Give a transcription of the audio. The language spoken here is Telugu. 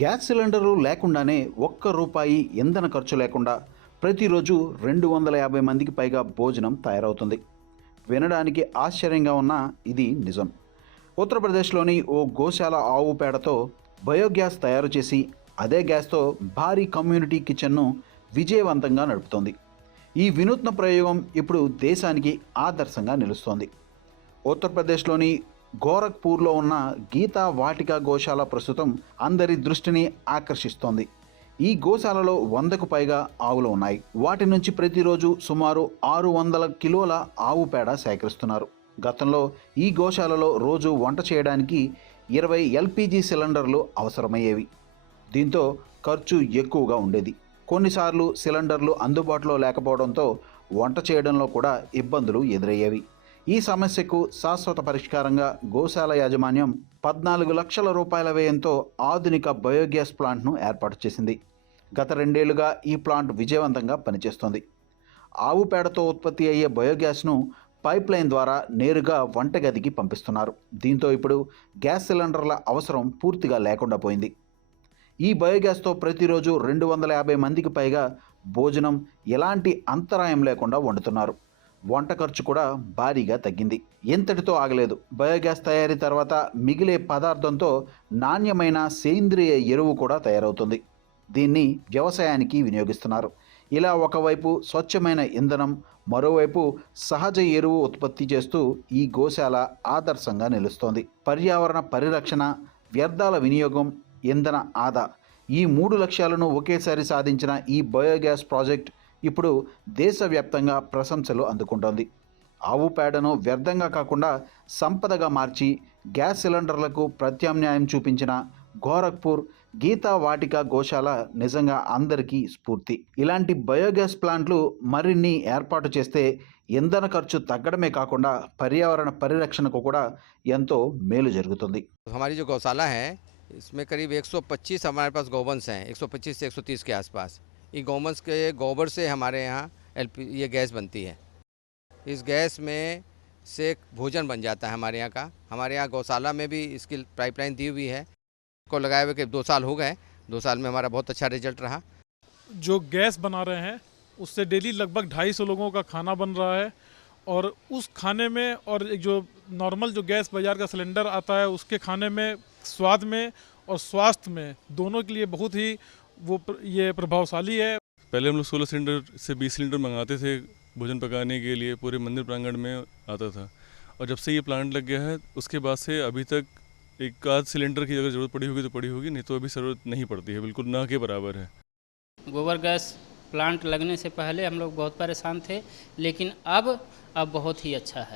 గ్యాస్ సిలిండర్లు లేకుండానే ఒక్క రూపాయి ఇంధన ఖర్చు లేకుండా ప్రతిరోజు 250 మందికి పైగా భోజనం తయారవుతుంది. వినడానికి ఆశ్చర్యంగా ఉన్న ఇది నిజం. ఉత్తరప్రదేశ్లోని ఓ గోశాల ఆవు పేడతో బయోగ్యాస్ తయారు చేసి అదే గ్యాస్తో భారీ కమ్యూనిటీ కిచెన్ను విజయవంతంగా నడుపుతోంది. ఈ వినూత్న ప్రయోగం ఇప్పుడు దేశానికి ఆదర్శంగా నిలుస్తోంది. ఉత్తరప్రదేశ్లోని గోరఖ్పూర్లో ఉన్న గీతా వాటిక గోశాల ప్రస్తుతం అందరి దృష్టిని ఆకర్షిస్తోంది. ఈ గోశాలలో 100కు పైగా ఆవులు ఉన్నాయి. వాటి నుంచి ప్రతిరోజు సుమారు 600 కిలోల ఆవు పేడ సేకరిస్తున్నారు. గతంలో ఈ గోశాలలో రోజు వంట చేయడానికి 20 ఎల్పిజి సిలిండర్లు అవసరమయ్యేవి. దీంతో ఖర్చు ఎక్కువగా ఉండేది. కొన్నిసార్లు సిలిండర్లు అందుబాటులో లేకపోవడంతో వంట చేయడంలో కూడా ఇబ్బందులు ఎదురయ్యేవి. ఈ సమస్యకు శాశ్వత పరిష్కారంగా గోశాల యాజమాన్యం 14 లక్షల రూపాయల వ్యయంతో ఆధునిక బయోగ్యాస్ ప్లాంట్ను ఏర్పాటు చేసింది. గత 2 ఏళ్లుగా ఈ ప్లాంట్ విజయవంతంగా పనిచేస్తోంది. ఆవు పేడతో ఉత్పత్తి అయ్యే బయోగ్యాస్ను పైప్ లైన్ ద్వారా నేరుగా వంటగదికి పంపిస్తున్నారు. దీంతో ఇప్పుడు గ్యాస్ సిలిండర్ల అవసరం పూర్తిగా లేకుండా పోయింది. ఈ బయోగ్యాస్తో ప్రతిరోజు 250 మందికి పైగా భోజనం ఎలాంటి అంతరాయం లేకుండా వండుతున్నారు. వంట ఖర్చు కూడా భారీగా తగ్గింది. ఎంతటితో ఆగలేదు. బయోగ్యాస్ తయారీ తర్వాత మిగిలే పదార్థంతో నాణ్యమైన సేంద్రియ ఎరువు కూడా తయారవుతుంది. దీన్ని వ్యవసాయానికి వినియోగిస్తున్నారు. ఇలా ఒకవైపు స్వచ్ఛమైన ఇంధనం, మరోవైపు సహజ ఎరువు ఉత్పత్తి చేస్తూ ఈ గోశాల ఆదర్శంగా నిలుస్తోంది. పర్యావరణ పరిరక్షణ, వ్యర్థాల వినియోగం, ఇంధన ఆదా ఈ 3 లక్ష్యాలను ఒకేసారి సాధించిన ఈ బయోగ్యాస్ ప్రాజెక్ట్ ఇప్పుడు దేశవ్యాప్తంగా ప్రశంసలు అందుకుంటోంది. ఆవు పేడను వ్యర్థంగా కాకుండా సంపదగా మార్చి గ్యాస్ సిలిండర్లకు ప్రత్యామ్నాయం చూపించిన గోరఖ్పూర్ గీతా వాటిక గోశాల నిజంగా అందరికీ స్ఫూర్తి. ఇలాంటి బయోగ్యాస్ ప్లాంట్లు మరిన్ని ఏర్పాటు చేస్తే ఇంధన ఖర్చు తగ్గడమే కాకుండా పర్యావరణ పరిరక్షణకు కూడా ఎంతో మేలు జరుగుతుంది. हमारी जो गौशाला है इसमें करीब 125 हमारे पास गौवंश हैं, 125 से 130 के आसपास। ये गौवंश के गोबर से हमारे यहाँ ये गैस बनती है। इस गैस में से भोजन बन जाता है हमारे यहाँ का। हमारे यहाँ गौशाला में भी इसकी पाइपलाइन दी हुई है। को लगाए हुए के 2 साल हो गए। 2 साल में हमारा बहुत अच्छा रिजल्ट रहा। जो गैस बना रहे हैं उससे डेली लगभग 250 लोगों का खाना बन रहा है और उस खाने में और एक जो नॉर्मल जो गैस बाज़ार का सिलेंडर आता है उसके खाने में स्वाद में और स्वास्थ्य में दोनों के लिए बहुत ही ये प्रभावशाली है। पहले हम लोग 16 सिलेंडर से 20 सिलेंडर मंगाते थे भोजन पकाने के लिए, पूरे मंदिर प्रांगण में आता था। और जब से ये प्लांट लग गया है उसके बाद से अभी तक एक आध सिलेंडर की अगर ज़रूरत पड़ी होगी तो पड़ी होगी, नहीं तो अभी ज़रूरत नहीं पड़ती है, बिल्कुल ना के बराबर है। गोबर गैस प्लांट लगने से पहले हम लोग बहुत परेशान थे, लेकिन अब बहुत ही अच्छा है।